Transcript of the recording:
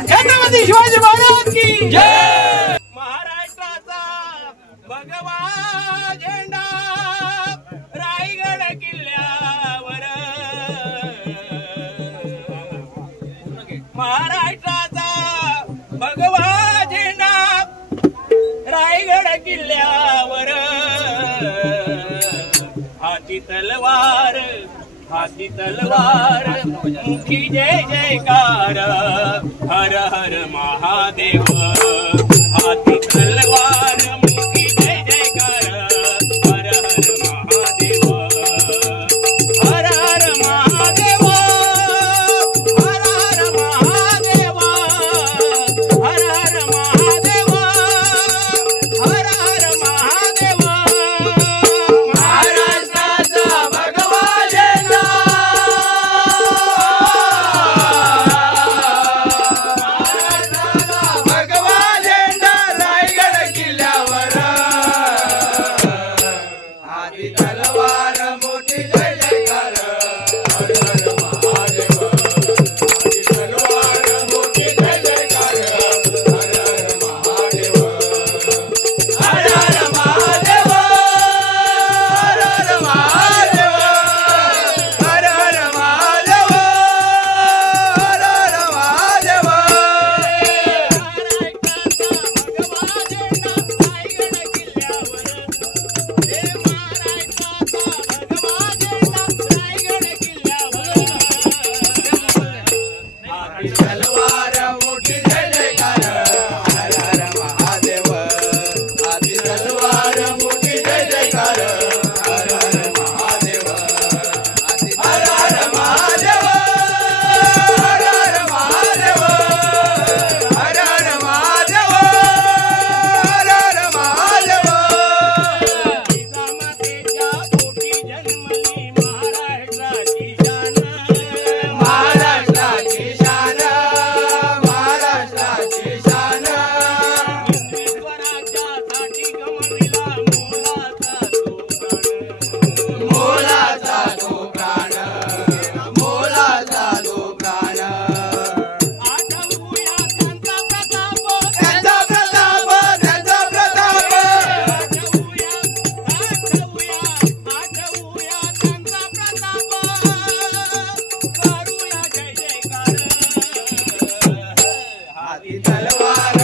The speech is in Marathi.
छत्रपती शिवाजी महाराज की जय। महाराष्ट्राचा भगवा झेंडा रायगड किल्ल्यावर, महाराष्ट्राचा भगवा झेंडा रायगड किल्ल्यावर, हाती तलवार मुखी जय जयकार, हर हर महादेव। हाती तलवार मुखी जय जयकार, हर हर महादेव, हर हर महादेव, हर हर महादेव, हर हर महादेव, हर हर महादेव। महाराष्ट्राचा भगवा झेंडा, महाराष्ट्राचा भगवा झेंडा रायगड किल्ल्यावर, हाती तलवार मोठी जय जयकार, हर हर महादेव। हाती तलवार मोठी जय जयकार, हर हर महादेव, हर हर महादेव, हर हर महादेव, हर हर महादेव, हर हर महादेव। हाती तलवार मोठी जय जयकार, हर हर महादेव। हाती तलवार मोठी जय जयकार, हर हर महादेव, हर हर महादेव, हर हर महादेव, हर हर महादेव, हर हर महादेव। जिजामातेच्या पोटी जन्मली महाराष्ट्राची शान, महाराष्ट्राची शान, महाराष्ट्राची शान। स्वराज्यासाठी गमविला मोलाचा तो प्राण, मोलाचा तो प्राण। आठवूया त्यांचा प्रताप, त्यांचा प्रताप, त्यांचा प्रताप। आठवूया त्यांचा प्रताप, करूया जय जयकार। हाती तलवार